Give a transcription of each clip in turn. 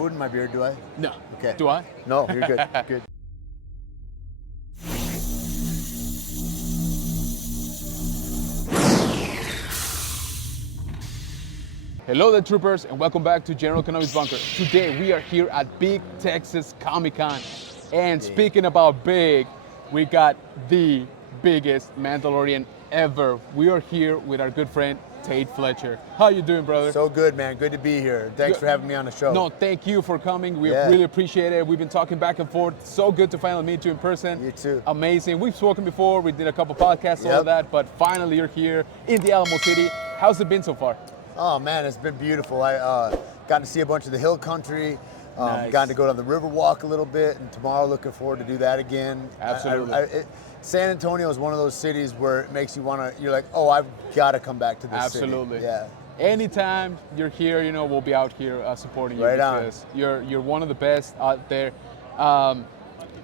Food in my beard, do I? No. Okay. Do I? No, you're good. Good. Hello there, troopers, and welcome back to General Kenobi's Bunker. Today we are here at Big Texas Comic-Con, and speaking about big, we got the biggest Mandalorian ever. We are here with our good friend Tate Fletcher. How you doing, brother? So good, man. Good to be here. Thanks for having me on the show. No, thank you for coming. We Yeah. really appreciate it. We've been talking back and forth. So good to finally meet you in person. You too. Amazing. We've spoken before. We did a couple podcasts, all Yep. of that, but finally you're here in the Alamo City. How's it been so far? Oh man, it's been beautiful. I got to see a bunch of the hill country. Nice. Got to go down the river walk a little bit, and tomorrow looking forward to do that again. Absolutely. San Antonio is one of those cities where it makes you want to. You're like, oh, I've got to come back to this Absolutely. city. Yeah. Anytime you're here, we'll be out here supporting you Right on. because you're one of the best out there.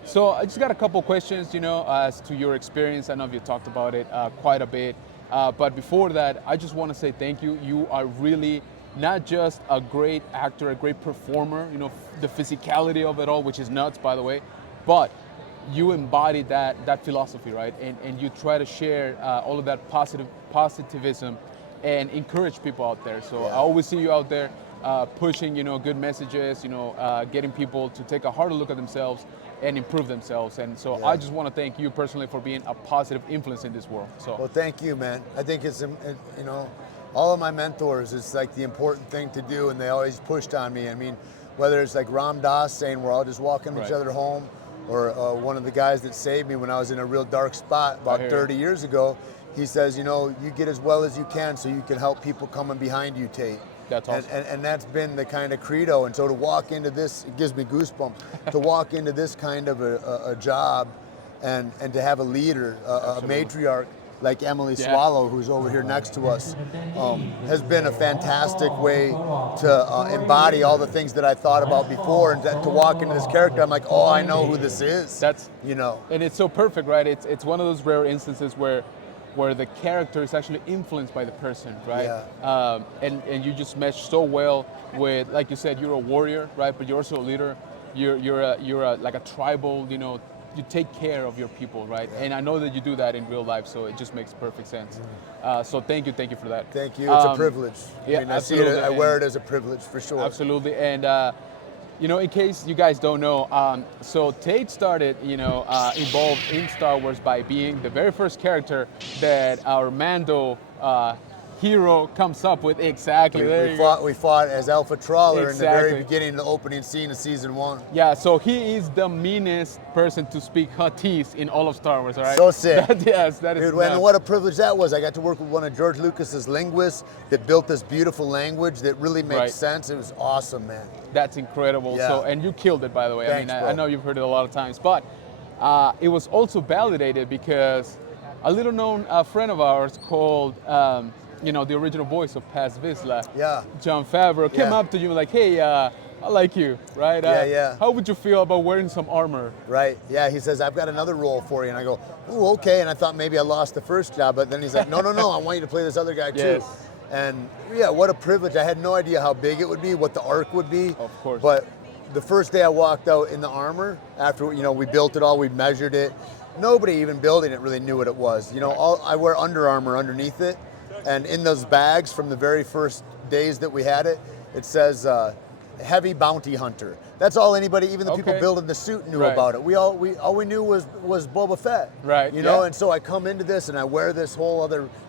So I just got a couple questions, as to your experience. I know you talked about it quite a bit, but before that, I just want to say thank you. You are really not just a great actor, a great performer. The physicality of it all, which is nuts, by the way, but you embody that philosophy, right? And you try to share all of that positivism and encourage people out there. So Yeah. I always see you out there pushing, good messages, getting people to take a harder look at themselves and improve themselves. And so Yeah. I just want to thank you personally for being a positive influence in this world. So Well, thank you, man. I think it's all of my mentors. It's like the important thing to do, and they always pushed on me. I mean, whether it's like Ram Dass saying we're all just walking each Right. other home, or one of the guys that saved me when I was in a real dark spot about hear 30 years ago. He says, you get as well as you can so you can help people coming behind you, Tate. That's awesome. And that's been the kind of credo. And so to walk into this, it gives me goosebumps. To walk into this kind of a job and to have a leader, a Absolutely. matriarch like Emily Yeah. Swallow, who's over here next to us, has been a fantastic way to embody all the things that I thought about before. And to walk into this character, I'm like, oh, I know who this is. That's And it's so perfect, right? It's one of those rare instances where the character is actually influenced by the person, right? Yeah. And you just mesh so well with, like you said, you're a warrior, right? But you're also a leader. You're like a tribal, you take care of your people, right? Yeah. And I know that you do that in real life, so it just makes perfect sense. So thank you for that. Thank you. It's a privilege. Yeah, I mean, I see it. absolutely. I wear it as a privilege for sure. Absolutely, and in case you guys don't know, so Tate started, involved in Star Wars by being the very first character that our Mando hero comes up with. Exactly. There you go. We fought as Alpha Trawler in the very Exactly. beginning, the opening scene of season 1. Yeah, so he is the meanest person to speak Huttese in all of Star Wars, all right? So sick. Yes, that is Dude, nuts. and what a privilege that was. I got to work with one of George Lucas's linguists that built this beautiful language that really makes Right. sense. It was awesome, man. That's incredible. Yeah. So, and you killed it, by the way. Thanks, I bro. know you've heard it a lot of times, but it was also validated because a little known friend of ours called, the original voice of Paz Vizsla, Yeah. Jon Favreau, came Yeah. up to you like, hey, I like you, right? Yeah. How would you feel about wearing some armor? Right. Yeah, he says, I've got another role for you. And I go, ooh, okay. And I thought maybe I lost the first job, but then he's like, no, I want you to play this other guy too. Yes. And yeah, what a privilege. I had no idea how big it would be, what the arc would be. Of course. But the first day I walked out in the armor, after, we built it all, we measured it. Nobody even building it really knew what it was. I wear Under Armour underneath it. And in those bags from the very first days that we had it, it says heavy bounty hunter. That's all anybody, even the people Okay. building the suit knew Right. about it. All we knew was Boba Fett. Right, Yeah. yeah. And so I come into this and I wear this whole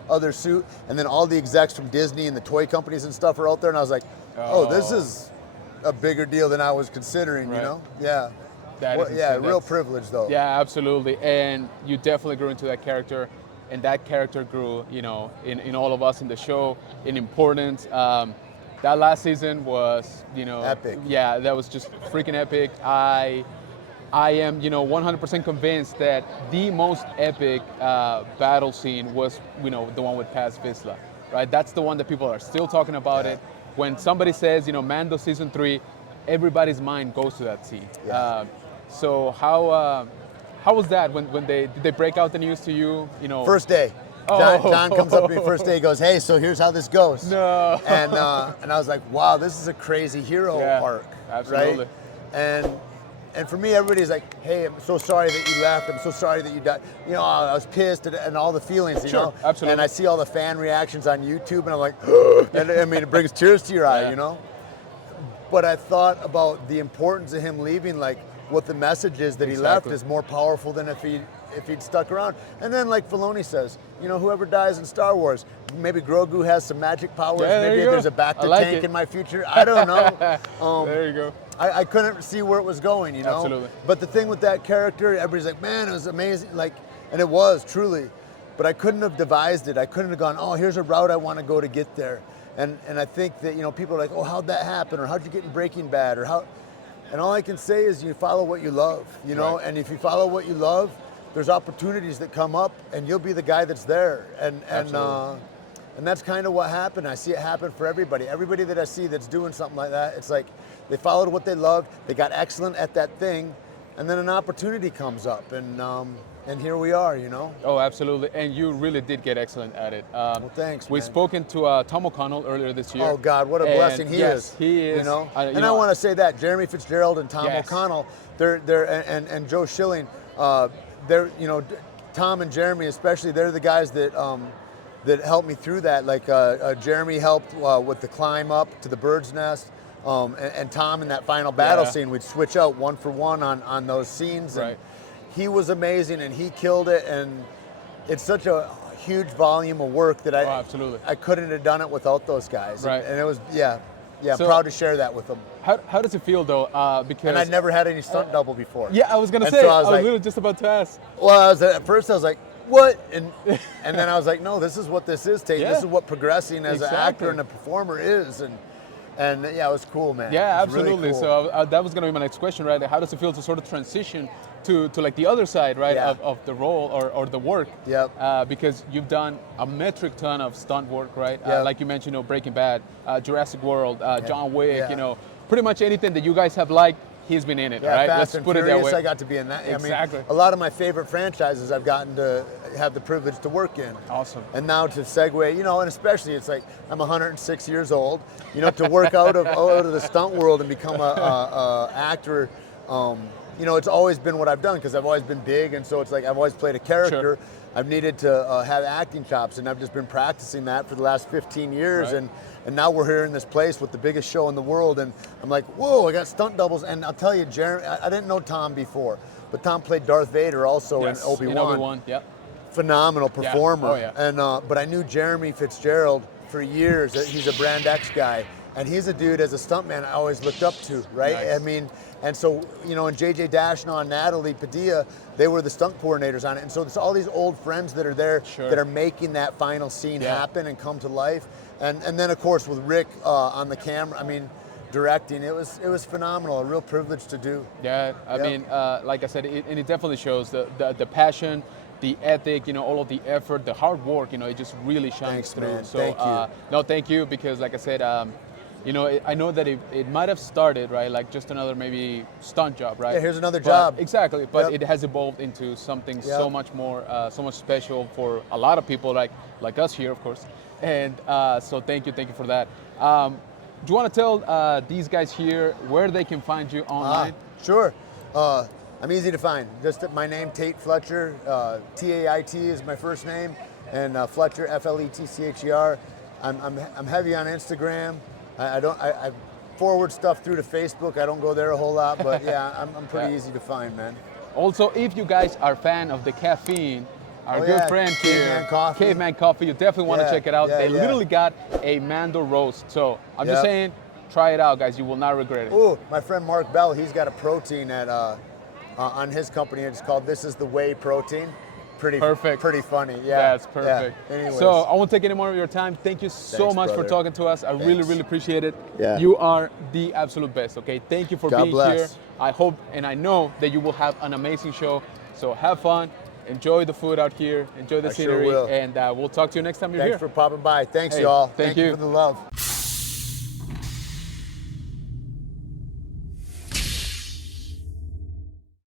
other suit, and then all the execs from Disney and the toy companies and stuff are out there, and I was like, oh, this is a bigger deal than I was considering, Right. Yeah. That is Yeah, insane. real That's- privilege though. Yeah, absolutely. And you definitely grew into that character. And that character grew, in all of us in the show in importance. That last season was, Epic. Yeah, that was just freaking epic. I am, 100% convinced that the most epic battle scene was, the one with Paz Vizsla, right? That's the one that people are still talking about Yeah. it. When somebody says, Mando season 3, everybody's mind goes to that scene. Yeah. So how was that when did they break out the news to you? First day. John comes up to me first day. He goes, "Hey, so here's how this goes." No. And I was like, "Wow, this is a crazy hero arc, absolutely. right?" And for me, everybody's like, "Hey, I'm so sorry that you left. I'm so sorry that you died." You know, I was pissed and all the feelings, you know. Absolutely. And I see all the fan reactions on YouTube, and I'm like, and I mean, it brings tears to your eye, you know. But I thought about the importance of him leaving, like what the message is that he left is more powerful than if he'd stuck around. And then, like Filoni says, you know, whoever dies in Star Wars, maybe Grogu has some magic powers. Maybe there's a Bacta tank in my future. I don't know. There you go. I couldn't see where it was going, you know. Absolutely. But the thing with that character, everybody's like, man, it was amazing. Like, and it was truly. But I couldn't have devised it. I couldn't have gone, oh, here's a route I want to go to get there. And I think that, you know, people are like, oh, how'd that happen? Or how'd you get in Breaking Bad? Or how? And all I can say is you follow what you love, you know. And if you follow what you love, there's opportunities that come up, and you'll be the guy that's there. And that's kind of what happened. I see it happen for everybody. Everybody that I see that's doing something like that, it's like they followed what they loved, they got excellent at that thing, and then an opportunity comes up, and here we are, you know. Oh, absolutely. And you really did get excellent at it. Well, thanks, We've man. spoken to Tom O'Connell earlier this year. Oh God, what a blessing he is. He is. You know, you and know, I want to say that Jeremy Fitzgerald and Tom O'Connell, and Joe Schilling, they're, you know, Tom and Jeremy especially, they're the guys that that helped me through that. Like Jeremy helped with the climb up to the bird's nest, and Tom in that final battle scene, we'd switch out one for one on those scenes. And he was amazing, and he killed it, and it's such a huge volume of work that I couldn't have done it without those guys. Right. And it was, so, proud to share that with them. How does it feel though? Because and I'd never had any stunt double before. Yeah, I was gonna say. So I was like, literally just about to ask. Well, at first I was like, what? And then I was like, no, this is what this is, Tate. This is what progressing as an actor and a performer is. And yeah, it was cool, man. Yeah, absolutely. Really cool. So that was going to be my next question, right? How does it feel to sort of transition to like the other side, right, of the role or the work? Yep. Because you've done a metric ton of stunt work, right? Like you mentioned, you know, Breaking Bad, Jurassic World, John Wick, you know, pretty much anything that you guys have liked, he's been in it, right? Fast Let's and put Furious, it that way. I got to be in that. Exactly. I mean, a lot of my favorite franchises I've gotten to have the privilege to work in. Awesome. And now to segue, you know, and especially it's like I'm 106 years old, you know, to work out of the stunt world and become a actor. You know, it's always been what I've done because I've always been big, and so it's like I've always played a character. Sure. I've needed to have acting chops, and I've just been practicing that for the last 15 years. Right. And now we're here in this place with the biggest show in the world, and I'm like, whoa, I got stunt doubles. And I'll tell you, Jeremy, I didn't know Tom before, but Tom played Darth Vader also in Obi-Wan. In Obi-Wan, yep. Phenomenal performer. Yeah. Oh, yeah. And but I knew Jeremy Fitzgerald for years. He's a Brand X guy, and he's a dude as a stuntman I always looked up to, right? Nice. I mean, and so, you know, and JJ Dashnaw and Natalie Padilla, they were the stunt coordinators on it. And so it's all these old friends that are there that are making that final scene happen and come to life. And then, of course, with Rick on the camera, I mean, directing, it was phenomenal, a real privilege to do. Yeah, I mean, like I said, it definitely shows the passion, the ethic, you know, all of the effort, the hard work, you know, it just really shines through. Man. So, thank you. No, thank you, because like I said, you know, I know that it might have started, right, like just another maybe stunt job, right? Yeah, here's another job. Exactly, but it has evolved into something so much more, so much special for a lot of people like us here, of course. And so thank you for that. Do you want to tell these guys here where they can find you online? Sure. I'm easy to find. Just my name, Tate Fletcher. Tait is my first name, and Fletcher, Fletcher. I'm heavy on Instagram. I forward stuff through to Facebook. I don't go there a whole lot, but yeah, I'm pretty easy to find, man. Also, if you guys are a fan of the caffeine, our good friend here, Caveman Coffee, you definitely want to check it out. They literally got a Mando roast. So I'm just saying, try it out, guys. You will not regret it. Ooh, my friend Mark Bell, he's got a protein on his company. It's called This Is the Whey Protein. Pretty funny. Yeah, that's perfect. Yeah. Anyways. So I won't take any more of your time. Thank you so much for talking to us. I really appreciate it. Yeah. You are the absolute best. Okay, thank you for being here. I hope and I know that you will have an amazing show. So have fun, enjoy the food out here, enjoy the scenery, and we'll talk to you next time you're here. Thanks for popping by. Thanks, y'all. Thank you for the love.